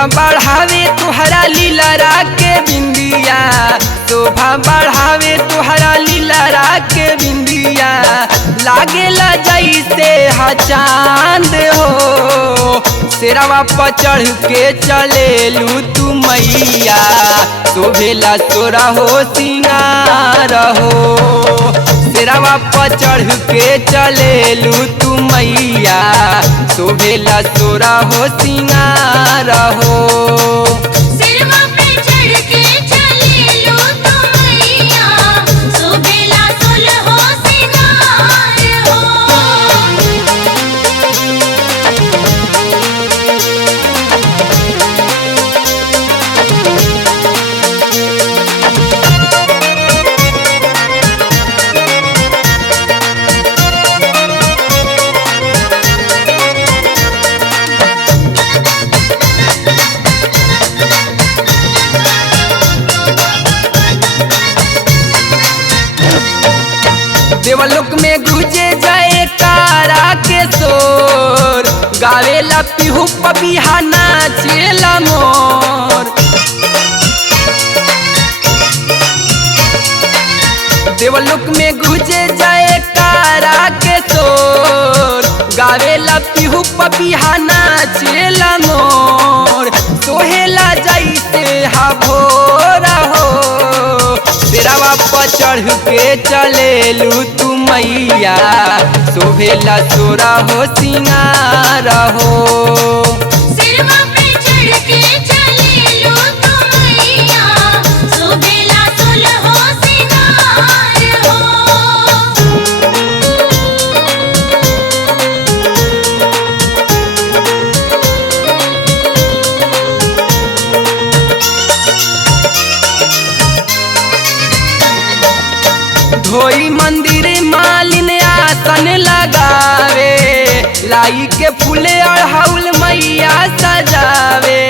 शोभा बढ़ावे तुहरा लीला के बिंदिया, शोभा बढ़ावे तुहरा लीला के बिंदिया, लागेला जैसे हा चांद हो। शेरवा पर चढ़ के चलेलू तू मैया, शोभेला तोरा हो सिंगार हो। शेरवा पर चढ़ के चलेलू तू मैया, शोभेला तोरा हो सिंगार हो। सिरवा पे चढ़ के चलेलू तू मैया, शोभेला सोलहो सिंगार हो। देवलोक में गुजे जाए तारा के शोर, गावेला पिहू पपिहा नाचेला मोर। देवलोक में गुजे जाए तारा के शोर, गावेला पिहू पपिहा नाचेला मोर। सोहेला जैसे हा भोरा हो, शेरवा पर चढ़ के चलेलू तू मैया, शोभेला तोरा हो सिंगार हो। सिरवा पे चढ़ के चलेलू तू मैया, शोभेला सोलहो सिंगार हो। धोई मंदिर मालिन आसन लगावे, लाई के फूले अड़हुल मैया सजावे।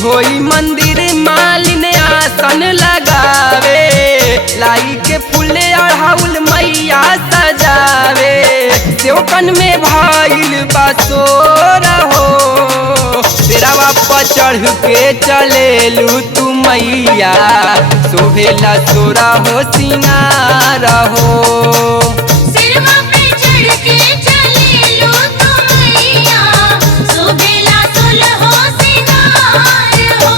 धोई मंदिर मालिन आसन लगावे, लाई के फूले अड़हुल मैया सजावे। सेवकन में भइल बसोर हो, शेरवा पर चढ़ के चलेलू तू मैया, शोभेला तोरा हो सिंगार हो। सिरवा पे चढ़ के चलेलू तू मैया, शोभेला सोलहो सिंगार हो।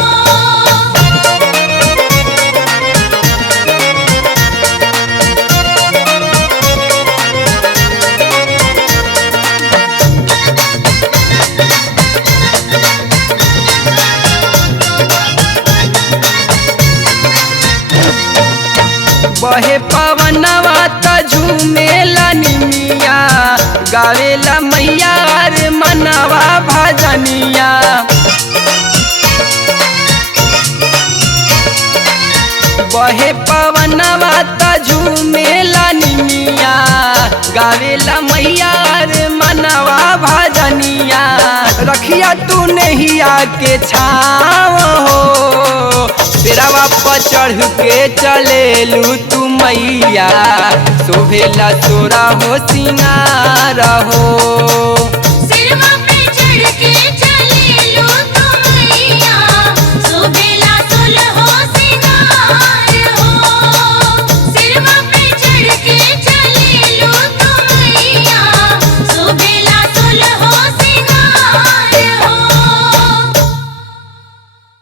बहे पवनवा त झूमेला निमिया, गावेला मैया रे मनवा भजनिया। बहे पवनवा त झूमेला निमिया, गावेला मैया रे मनवा भजनिया। रखिया तू नैया के छाव हो, शेरवा पर चढ़ के चलेलू तू मैया, शोभेला तोरा हो सिंगार हो। सिरवा